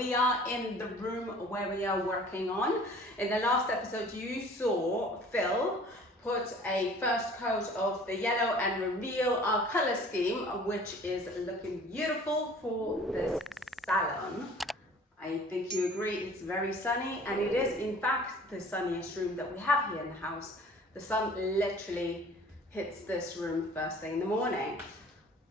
we are in the room where we are working on. In the last episode, you saw Phil put a first coat of the yellow and reveal our color scheme, which is looking beautiful for this salon. I think you agree it's very sunny, and it is in fact the sunniest room that we have here in the house. The sun literally hits this room first thing in the morning.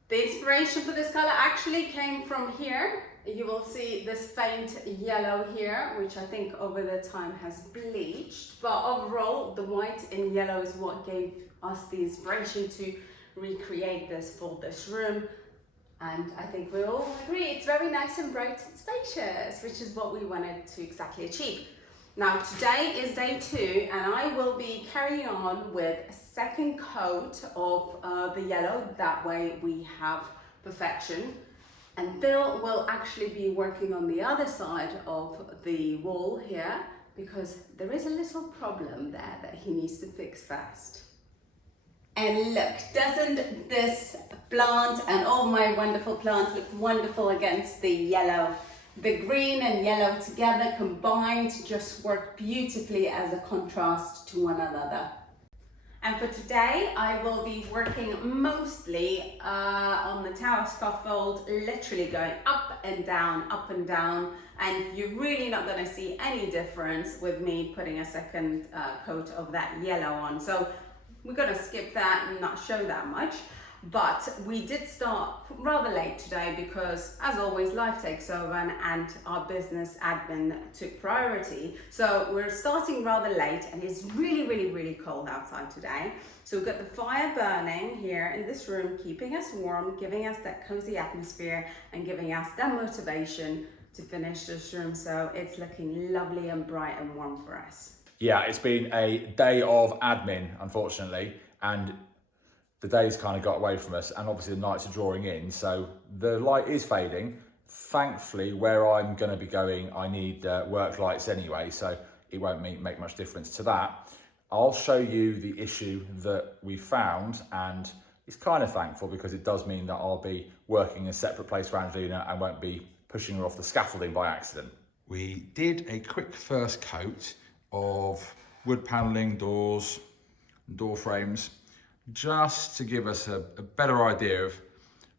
The inspiration for this color actually came from here. You will see this faint yellow here, which I think over the time has bleached. But overall, the white and yellow is what gave us the inspiration to recreate this for this room. And I think we all agree it's very nice and bright and spacious, which is what we wanted to exactly achieve. Now today is day 2, and I will be carrying on with a second coat of the yellow. That way we have perfection. And Phil will actually be working on the other side of the wall here, because there is a little problem there that he needs to fix first. And look, doesn't this plant and all my wonderful plants look wonderful against the yellow? The green and yellow together combined just work beautifully as a contrast to one another. And for today, I will be working mostly on the tower scaffold, literally going up and down, and you're really not going to see any difference with me putting a second coat of that yellow on. So we're going to skip that and not show that much. But we did start rather late today because, as always, life takes over and our business admin took priority. So we're starting rather late, and it's really cold outside today. So we've got the fire burning here in this room, keeping us warm, giving us that cozy atmosphere and giving us that motivation to finish this room. So it's looking lovely and bright and warm for us. Yeah, it's been a day of admin, unfortunately, and the day's kind of got away from us, and obviously the nights are drawing in, so the light is fading. Thankfully, where I'm going to be going, I need work lights anyway, so it won't make much difference to that. I'll show you the issue that we found, and it's kind of thankful because it does mean that I'll be working in a separate place for Angelina and won't be pushing her off the scaffolding by accident. We did a quick first coat of wood panelling, doors, door frames, just to give us a better idea of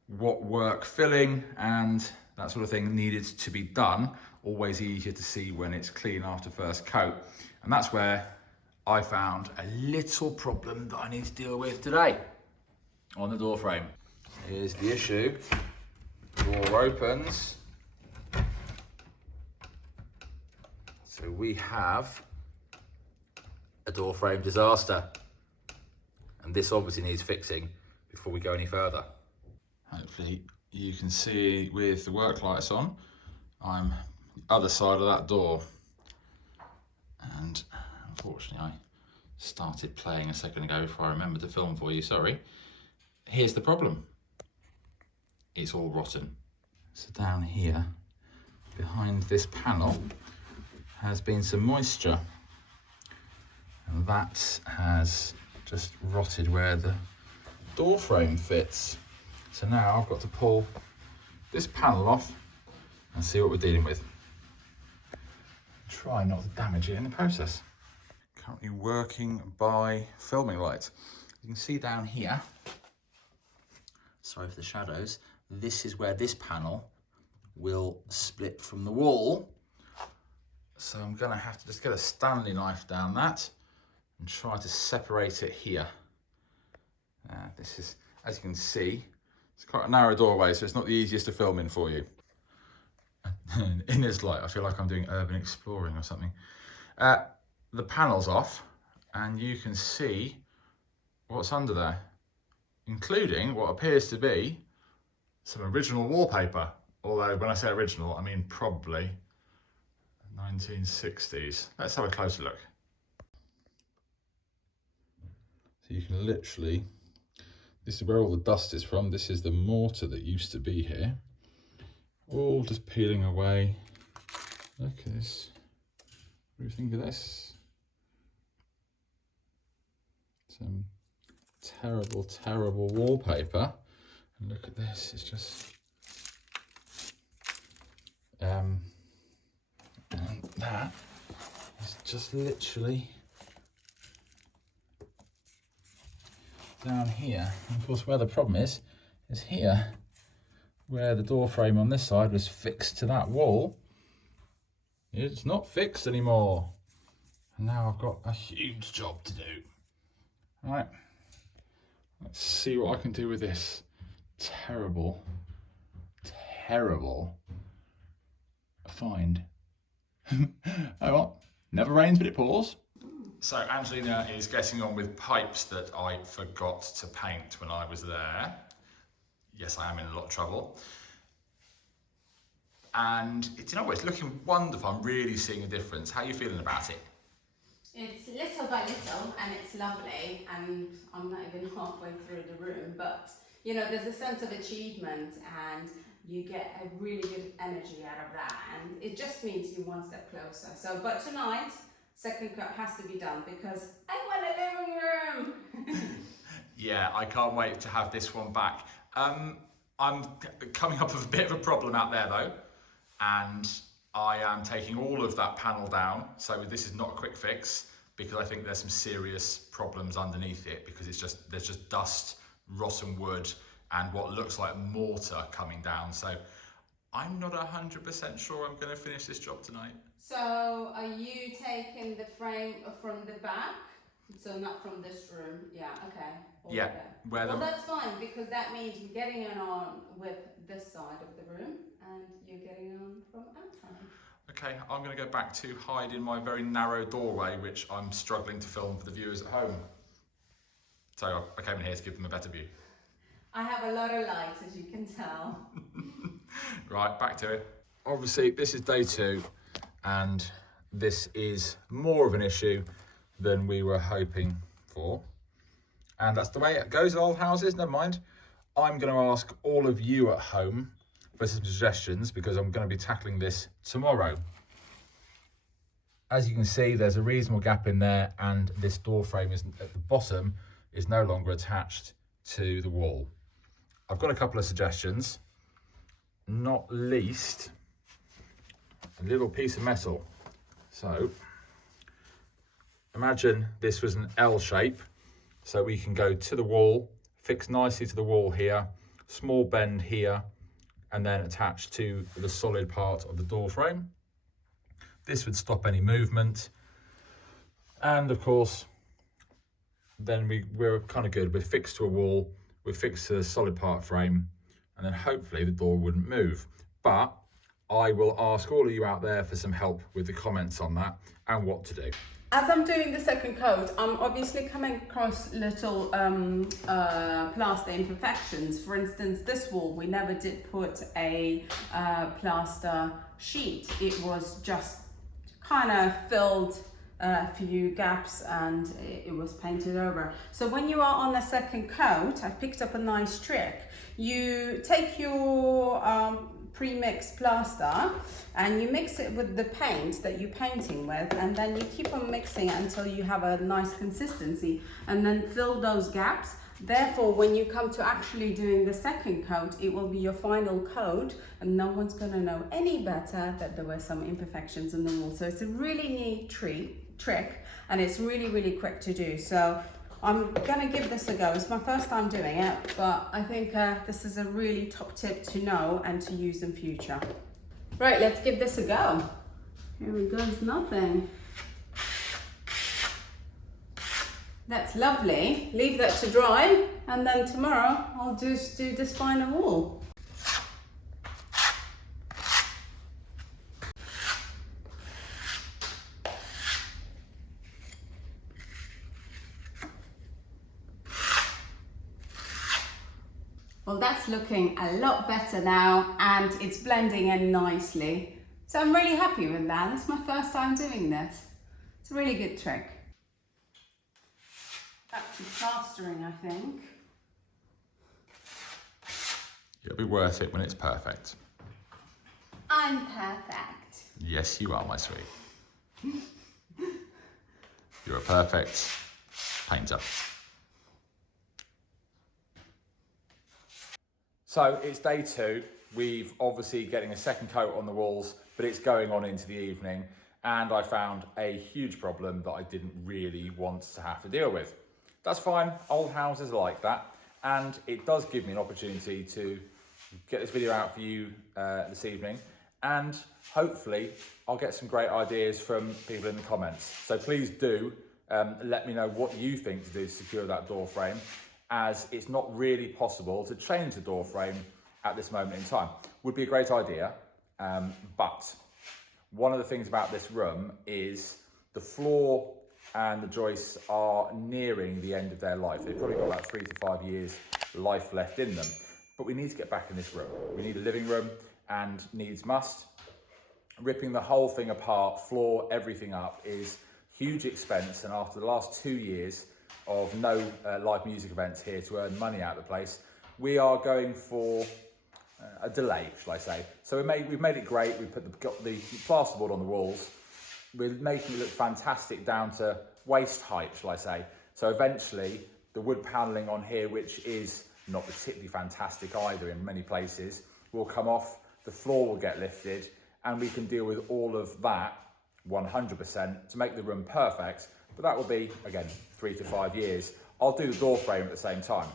what work filling and that sort of thing needed to be done. Always easier to see when it's clean after first coat. And that's where I found a little problem that I need to deal with today on the door frame. Here's the issue. Door opens. So we have a door frame disaster. And this obviously needs fixing before we go any further. Hopefully you can see with the work lights on, I'm the other side of that door. And unfortunately I started playing a second ago before I remembered to film for you, sorry. Here's the problem. It's all rotten. So down here, behind this panel, has been some moisture. And that has just rotted where the door frame fits. So now I've got to pull this panel off and see what we're dealing with. Try not to damage it in the process. Currently working by filming light. You can see down here, sorry for the shadows, this is where this panel will split from the wall. So I'm gonna have to just get a Stanley knife down that and try to separate it here. This is, as you can see, it's quite a narrow doorway, so it's not the easiest to film in for you. In this light, I feel like I'm doing urban exploring or something. The panel's off, and you can see what's under there, including what appears to be some original wallpaper. Although when I say original, I mean probably 1960s. Let's have a closer look. So you can literally, this is where all the dust is from. This is the mortar that used to be here. All just peeling away. Look at this. What do you think of this? Some terrible, terrible wallpaper. And look at this, it's just that is just literally down here. And of course, where the problem is here, where the door frame on this side was fixed to that wall. It's not fixed anymore. And now I've got a huge job to do. Right, let's see what I can do with this terrible find. Oh well, never rains but it pours. So Angelina is getting on with pipes that I forgot to paint when I was there. Yes, I am in a lot of trouble. And it's, it's looking wonderful. I'm really seeing a difference. How are you feeling about it? It's little by little and it's lovely, and I'm not even halfway through the room, but there's a sense of achievement and you get a really good energy out of that, and it just means you're one step closer. So, but tonight, second coat has to be done because I want a living room. Yeah, I can't wait to have this one back. I'm coming up with a bit of a problem out there though, and I am taking all of that panel down. So this is not a quick fix because I think there's some serious problems underneath it, because there's just dust, rotten wood, and what looks like mortar coming down. So I'm not 100% sure I'm going to finish this job tonight. So are you taking the frame from the back? So not from this room? Yeah, okay. Yeah. Well, that's fine, because that means you're getting it on with this side of the room and you're getting it on from outside. Okay, I'm going to go back to hide in my very narrow doorway, which I'm struggling to film for the viewers at home. So I came in here to give them a better view. I have a lot of light, as you can tell. Right, back to it. Obviously, this is day 2, and this is more of an issue than we were hoping for. And that's the way it goes with old houses, never mind. I'm going to ask all of you at home for some suggestions, because I'm going to be tackling this tomorrow. As you can see, there's a reasonable gap in there, and this door frame is at the bottom is no longer attached to the wall. I've got a couple of suggestions, not least a little piece of metal. So imagine this was an L shape, so we can go to the wall, fix nicely to the wall here, small bend here, and then attach to the solid part of the door frame. This would stop any movement, and of course then we're kind of good. We're fixed to a wall, we're fixed to the solid part frame, and then hopefully the door wouldn't move. But I will ask all of you out there for some help with the comments on that and what to do. As I'm doing the second coat, I'm obviously coming across little plaster imperfections. For instance, this wall, we never did put a plaster sheet. It was just kind of filled a few gaps and it was painted over. So when you are on the second coat, I picked up a nice trick. You take your pre-mixed plaster and you mix it with the paint that you're painting with, and then you keep on mixing it until you have a nice consistency, and then fill those gaps. Therefore, when you come to actually doing the second coat, it will be your final coat, and no one's going to know any better that there were some imperfections in the wall. So it's a really neat trick, and it's really quick to do. So I'm gonna give this a go. It's my first time doing it, but I think this is a really top tip to know and to use in future. Right, let's give this a go. Here we go, it's nothing. That's lovely. Leave that to dry, and then tomorrow I'll just do this final wall. Well, that's looking a lot better now, and it's blending in nicely. So I'm really happy with that. This is my first time doing this. It's a really good trick. Back to plastering, I think. It'll be worth it when it's perfect. I'm perfect. Yes, you are, my sweet. You're a perfect painter. So it's day 2. We've obviously getting a second coat on the walls, but it's going on into the evening. and I found a huge problem that I didn't really want to have to deal with. That's fine, old houses are like that, and it does give me an opportunity to get this video out for you this evening, and hopefully I'll get some great ideas from people in the comments. So please do let me know what you think to do to secure that door frame, as it's not really possible to change the door frame at this moment in time. Would be a great idea, but one of the things about this room is the floor and the joists are nearing the end of their life. They've probably got about 3 to 5 years life left in them, but we need to get back in this room. We need a living room, and needs must. Ripping the whole thing apart, floor, everything up is huge expense, and after the last 2 years of no live music events here to earn money out of the place, we are going for a delay, shall I say. So we've made it great. We got the plasterboard on the walls. We're making it look fantastic down to waist height, shall I say. So eventually the wood panelling on here, which is not particularly fantastic either in many places, will come off, the floor will get lifted, and we can deal with all of that 100% to make the room perfect. But that will be, again, 3 to 5 years. I'll do the door frame at the same time.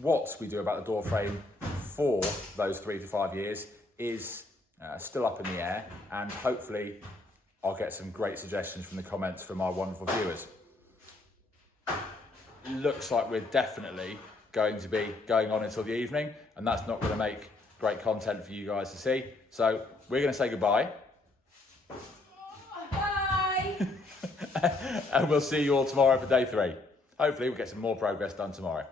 What we do about the door frame for those 3 to 5 years is still up in the air, and hopefully I'll get some great suggestions from the comments from our wonderful viewers. Looks like we're definitely going to be going on until the evening, and that's not going to make great content for you guys to see. So we're going to say goodbye. Bye! And we'll see you all tomorrow for day 3. Hopefully we'll get some more progress done tomorrow.